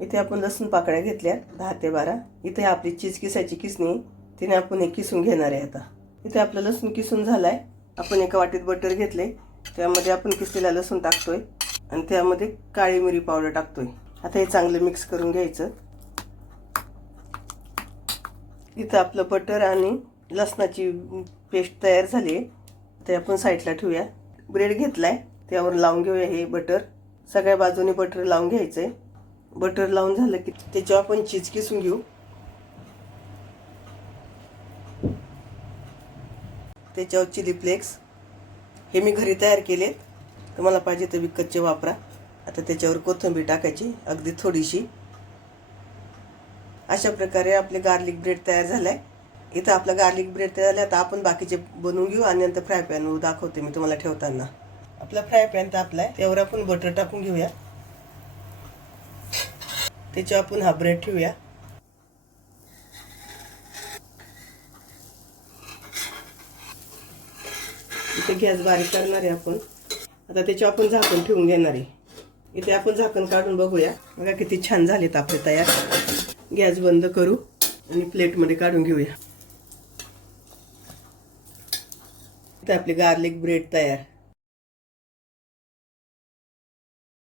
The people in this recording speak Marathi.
इथे आपण लसूण पाकळ्या घेतल्या 10 ते 12. इथे आपली चीज किसायची किसणी, तिने आपण एक किसून घेणार आहे. आता इथे आपलं लसूण किसून झालाय. आपण एका वाटीत बटर घेतले, त्यामध्ये आपण किसलेला लसूण टाकतोय आणि त्यामध्ये काळी मिरी पावडर टाकतोय. आता हे चांगलं मिक्स करून घ्यायचं. इथं आपलं बटर आणि लसणाची पेस्ट तयार झाली आहे. ते आपण साईडला ठेवूया. ब्रेड घेतलाय, त्यावर लावून घेऊया हे बटर. सगळ्या बाजूने बटर लावून घ्यायचंय. बटर लावून झालं की त्याच्यावर आपण चीज किसून घेऊ. त्याच्यावर चिली फ्लेक्स हे मी घरी तयार केलेत, तुम्हाला पाहिजे तर विकतचे वापरा. आता त्याच्यावर कोथिंबीर टाकायची, अगदी थोडीशी. अशा प्रकारे आपले गार्लिक ब्रेड तयार झालाय. इथं आपला गार्लिक ब्रेड तयार झाला. आता आपण बाकीचे बनवून घेऊ आणि नंतर फ्राय पॅनवर दाखवते मी तुम्हाला ठेवताना. आपला फ्राय पॅन तापलाय, त्यावर आपण बटर टाकून घेऊया. त्याच्यावर आपण हा ब्रेड ठेवूया. इथे गॅस बारीक करणार आहे आपण. आता त्याच्यावर आपण झाकण ठेवून घेणार आहे. इथे आपण झाकण काढून बघूया. बघा किती छान झालेत आपले तयार. गॅस बंद करू आणि प्लेटमध्ये काढून घेऊया. इथे आपले गार्लिक ब्रेड तयार.